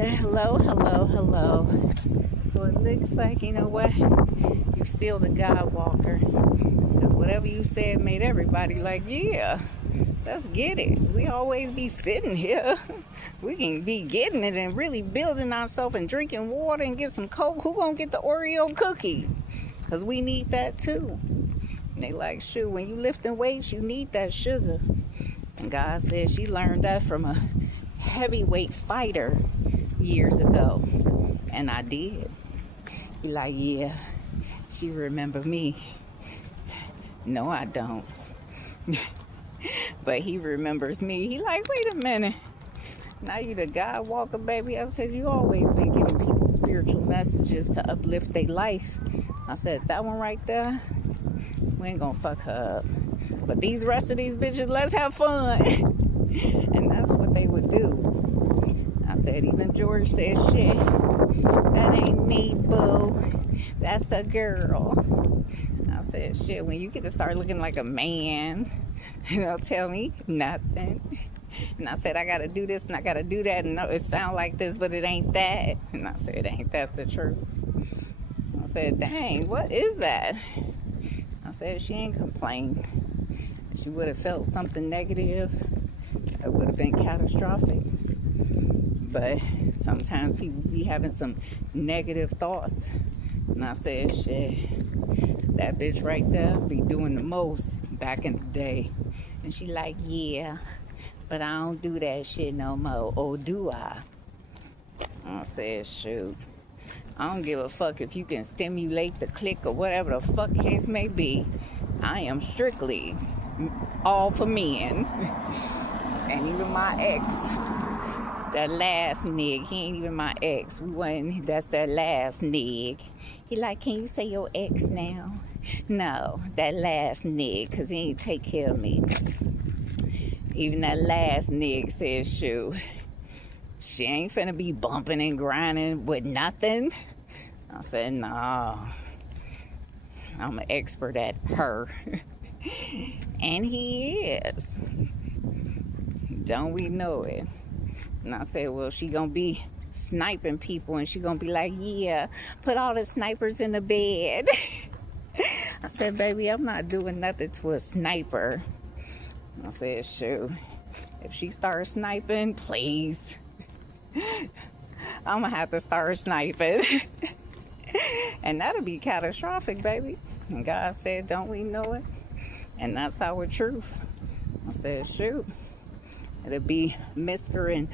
Hello, hello, hello. So it looks like, you know what? You still the God walker. Because whatever you said made everybody like, yeah, let's get it. We always be sitting here. We can be getting it and really building ourselves and drinking water and get some Coke. Who gonna get the Oreo cookies? Because we need that too. And they like, shoot, when you lifting weights, you need that sugar. And God said she learned that from a heavyweight fighter years ago. And I did. He like, yeah, she remember me. No, I don't. But he remembers me. He like, wait a minute. Now you the God walker, baby. I said, you always been giving people spiritual messages to uplift their life. I said, that one right there, we ain't gonna fuck her up. But these rest of these bitches, let's have fun. And that's what they would do. I said, even George said, shit, that ain't me, boo. That's a girl. I said, shit, when you get to start looking like a man, don't tell me nothing. And I said, I gotta do this and I gotta do that, and it sound like this, but it ain't that. And I said, ain't that the truth? I said, dang, what is that? I said, she ain't complained. She would have felt something negative. It would have been catastrophic. But sometimes people be having some negative thoughts. And I said, shit, that bitch right there be doing the most back in the day. And she like, yeah, but I don't do that shit no more. Or do I? I said, shoot, I don't give a fuck if you can stimulate the click or whatever the fuck case may be. I am strictly all for men. And even my ex, that last nig, he ain't even my ex. That's that last nig. He like, can you say your ex now? No, that last nig, cause he ain't take care of me. Even that last nig said, shoot, she ain't finna be bumping and grinding with nothing. I said, no, I'm an expert at her. And he is. Don't we know it? And I said, well, she gonna be sniping people, and she gonna be like, yeah, put all the snipers in the bed. I said, baby, I'm not doing nothing to a sniper. I said, shoot, if she starts sniping, please, I'm gonna have to start sniping. And that'll be catastrophic, baby. And God said, don't we know it? And that's our truth. I said, shoot, it'll be Mr. and